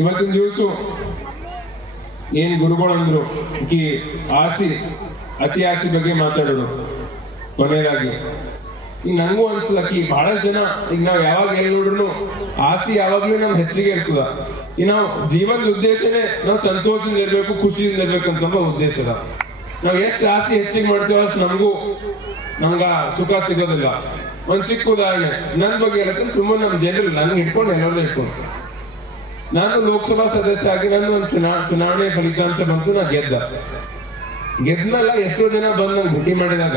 ಇವತ್ತಿನ ದಿವಸ ಏನ್ ಗುರುಗಳಂದ್ರು ಕಿ ಆಸಿ ಅತಿ ಆಸಿ ಬಗ್ಗೆ ಮಾತಾಡೋದು ಕೊನೆಯದಾಗಿ ಈಗ ನಂಗೂ ಅನ್ಸ್ಲಕ್ಕಿ ಬಹಳಷ್ಟು ಜನ ಈಗ ನಾವ್ ಯಾವಾಗ ಎಲ್ಲಿ ನೋಡ್ರು ಆಸಿ ಯಾವಾಗ್ಲೂ ನಮ್ ಹೆಚ್ಚಿಗೆ ಇರ್ತದ ಈ ನಾವು ಜೀವನದ ಉದ್ದೇಶನೇ ನಾವು ಸಂತೋಷದಿಂದ ಇರ್ಬೇಕು ಖುಷಿಯಿಂದ ಇರ್ಬೇಕಂತ ಉದ್ದೇಶದ ನಾವ್ ಎಷ್ಟು ಆಸಿ ಹೆಚ್ಚಿಗೆ ಮಾಡ್ತೀವೋ ಅಷ್ಟು ನಮ್ಗ ಸುಖ ಸಿಗೋದಿಲ್ಲ. ಒಂದ್ ಚಿಕ್ಕ ಉದಾಹರಣೆ ನನ್ ಬಗ್ಗೆ ಹೇಳಕ್ಕೆ ಸುಮ್ಮನೆ ನಮ್ ಜನರು ನನ್ಗೆ ಹಿಡ್ಕೊಂಡು ಎಲ್ಲರೂ ಇಟ್ಕೊಂಡು ನಾನು ಲೋಕಸಭಾ ಸದಸ್ಯ ಆಗಿ ನನ್ನ ಒಂದು ಚುನಾವಣೆ ಫಲಿತಾಂಶ ಬಂತು. ನಾ ಗೆದ್ಮೇಲೆ ಎಷ್ಟೋ ಜನ ಬಂದು ನಂಗೆ ಭೇಟಿ ಮಾಡಿದಾಗ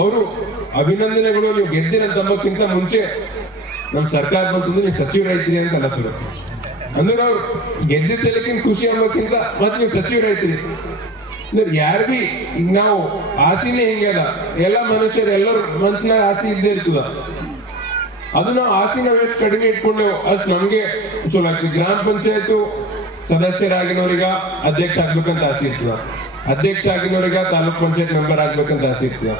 ಅವರು ಅಭಿನಂದನೆಗಳು ನೀವು ಗೆದ್ದಿರಂತಂಬಕ್ಕಿಂತ ಮುಂಚೆ ನಮ್ ಸರ್ಕಾರ ಬಂತಂದ್ರೆ ನೀವು ಸಚಿವರಾಯ್ತೀರಿ ಅಂತ ಅನ್ನತ್ತಾರೆ. ಅಂದ್ರೆ ಅವ್ರು ಗೆದ್ದಿ ಸಲಕ್ಕಿಂತ ಖುಷಿ ಅನ್ನೋಕ್ಕಿಂತ ಮತ್ ನೀವು ಸಚಿವರಾಯ್ತೀರಿ ಅಂದ್ರೆ ಯಾರು ಬಿ ಈಗ ನಾವು ಆಸೆನೇ ಹಿಂಗದ ಎಲ್ಲ ಮನುಷ್ಯರು ಎಲ್ಲರ ಮನಸ್ಸಿನಾಗ ಆಸೆ ಇದ್ದೇ ಇರ್ತದ. ಅದು ನಾವು ಆಸೆ ನಾವ್ ಎಷ್ಟು ಕಡಿಮೆ ಇಟ್ಕೊಂಡೇವು ಅಷ್ಟು ನಮ್ಗೆ ಚಲೋ ಆಗ್ತದೆ. ಗ್ರಾಮ ಪಂಚಾಯತ್ ಸದಸ್ಯರಾಗಿನವ್ರಿಗ ಅಧ್ಯಕ್ಷ ಆಗ್ಬೇಕಂತ ಆಸೆ ಇರ್ತದ, ಅಧ್ಯಕ್ಷ ಆಗಿನವ್ರಿಗ ತಾಲೂಕ್ ಪಂಚಾಯತ್ ಮೆಂಬರ್ ಆಗ್ಬೇಕಂತ ಆಸೆ ಇರ್ತದ,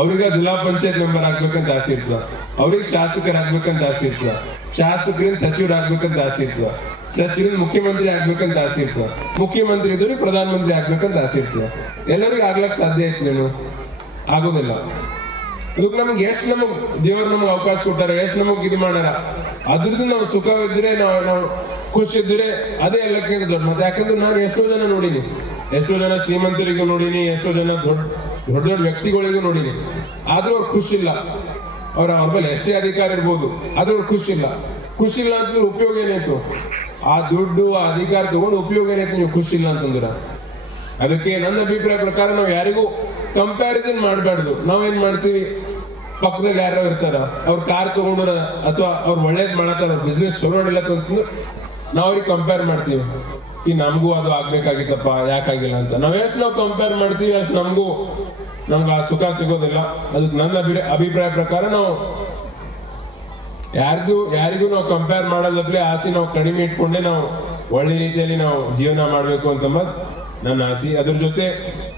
ಅವ್ರಿಗ ಜಿಲ್ಲಾ ಪಂಚಾಯತ್ ಮೆಂಬರ್ ಆಗ್ಬೇಕಂತ ಆಸೆ ಇರ್ತದ, ಅವ್ರಿಗೆ ಶಾಸಕರಾಗ್ಬೇಕಂತ ಆಸೆ ಇರ್ತದ, ಶಾಸಕರಿಂದ ಸಚಿವರಾಗ್ಬೇಕಂತ ಆಸೆ ಇರ್ತದ, ಸಚಿವರಿಂದ ಮುಖ್ಯಮಂತ್ರಿ ಆಗ್ಬೇಕಂತ ಆಸೆ ಇರ್ತದ, ಮುಖ್ಯಮಂತ್ರಿ ಇದ್ರೆ ಪ್ರಧಾನ ಮಂತ್ರಿ ಆಗ್ಬೇಕಂತ ಆಸೆ ಇರ್ತದ. ಎಲ್ಲರಿಗೂ ಆಗ್ಲಕ್ ಸಾಧ್ಯ ಐತಿ ಆಗೋದಿಲ್ಲ. ಅದಕ್ಕೆ ನಮ್ಗೆ ಎಷ್ಟು ನಮಗ್ ದೇವರು ನಮ್ಗೆ ಅವಕಾಶ ಕೊಟ್ಟಾರ, ಎಷ್ಟು ನಮಗ್ ಇದು ಮಾಡ್ಯಾರ, ಅದ್ರದ್ದು ನಾವು ಸುಖವಿದ್ರೆ ನಾವು ಖುಷಿ ಇದ್ರೆ ಅದೇ ಎಲ್ಲಕ್ಕಿಂತ ದೊಡ್ಡ ಮತ್ತೆ. ಯಾಕಂದ್ರೆ ನಾನು ಎಷ್ಟೋ ಜನ ನೋಡಿನಿ, ಎಷ್ಟೋ ಜನ ಶ್ರೀಮಂತರಿಗೂ ನೋಡಿನಿ, ಎಷ್ಟೋ ಜನ ದೊಡ್ಡ ವ್ಯಕ್ತಿಗಳಿಗೂ ನೋಡಿನಿ, ಆದ್ರೂ ಅವ್ರು ಖುಷಿ ಇಲ್ಲ. ಅವ್ರ ಮೇಲೆ ಎಷ್ಟೇ ಅಧಿಕಾರ ಇರ್ಬೋದು, ಆದ್ರೂ ಅವ್ರು ಖುಷಿ ಇಲ್ಲ ಅಂತಂದ್ರೆ ಉಪಯೋಗ ಏನಾಯ್ತು? ಆ ದುಡ್ಡು ಆ ಅಧಿಕಾರ ತಗೊಂಡು ಉಪಯೋಗ ಏನಾಯ್ತು ನೀವು ಖುಷಿ ಇಲ್ಲ ಅಂತಂದ್ರ? ಅದಕ್ಕೆ ನನ್ನ ಅಭಿಪ್ರಾಯ ಪ್ರಕಾರ ನಾವು ಯಾರಿಗೂ ಕಂಪ್ಯಾರಿಸನ್ ಮಾಡಬಾರ್ದು. ನಾವೇನ್ ಮಾಡ್ತೀವಿ, ಪಕ್ಕದಾಗ ಯಾರೋ ಇರ್ತಾರ, ಅವ್ರ ಕಾರ್ ತಗೊಂಡ್ರ ಅಥವಾ ಅವ್ರು ಒಳ್ಳೇದ್ ಮಾಡತ್ತಾರ, ಬಿಸ್ನೆಸ್ ಚಲೋ ಮಾಡಿಲ್ಲ ಅಂತಂದ್ರೆ ನಾವ್ ಅವ್ರಿಗೆ ಕಂಪೇರ್ ಮಾಡ್ತೀವಿ, ಈ ನಮಗೂ ಅದು ಆಗ್ಬೇಕಾಗಿತ್ತಪ್ಪ ಯಾಕಾಗಿಲ್ಲ ಅಂತ. ನಾವು ಕಂಪೇರ್ ಮಾಡ್ತೀವಿ ಅಷ್ಟು ನಮ್ಗೆ ಆ ಸುಖ ಸಿಗೋದಿಲ್ಲ. ಅದಕ್ಕೆ ನನ್ನ ಅಭಿಪ್ರಾಯ ಪ್ರಕಾರ ನಾವು ಯಾರಿಗೂ ನಾವು ಕಂಪೇರ್ ಮಾಡೋದ್ರಲ್ಲಿ ಆಸೆ ನಾವು ಕಡಿಮೆ ಇಟ್ಕೊಂಡೆ ನಾವು ಒಳ್ಳೆ ರೀತಿಯಲ್ಲಿ ನಾವು ಜೀವನ ಮಾಡ್ಬೇಕು ಅಂತ ನನ್ನ ಆಸೆ. ಅದ್ರ ಜೊತೆ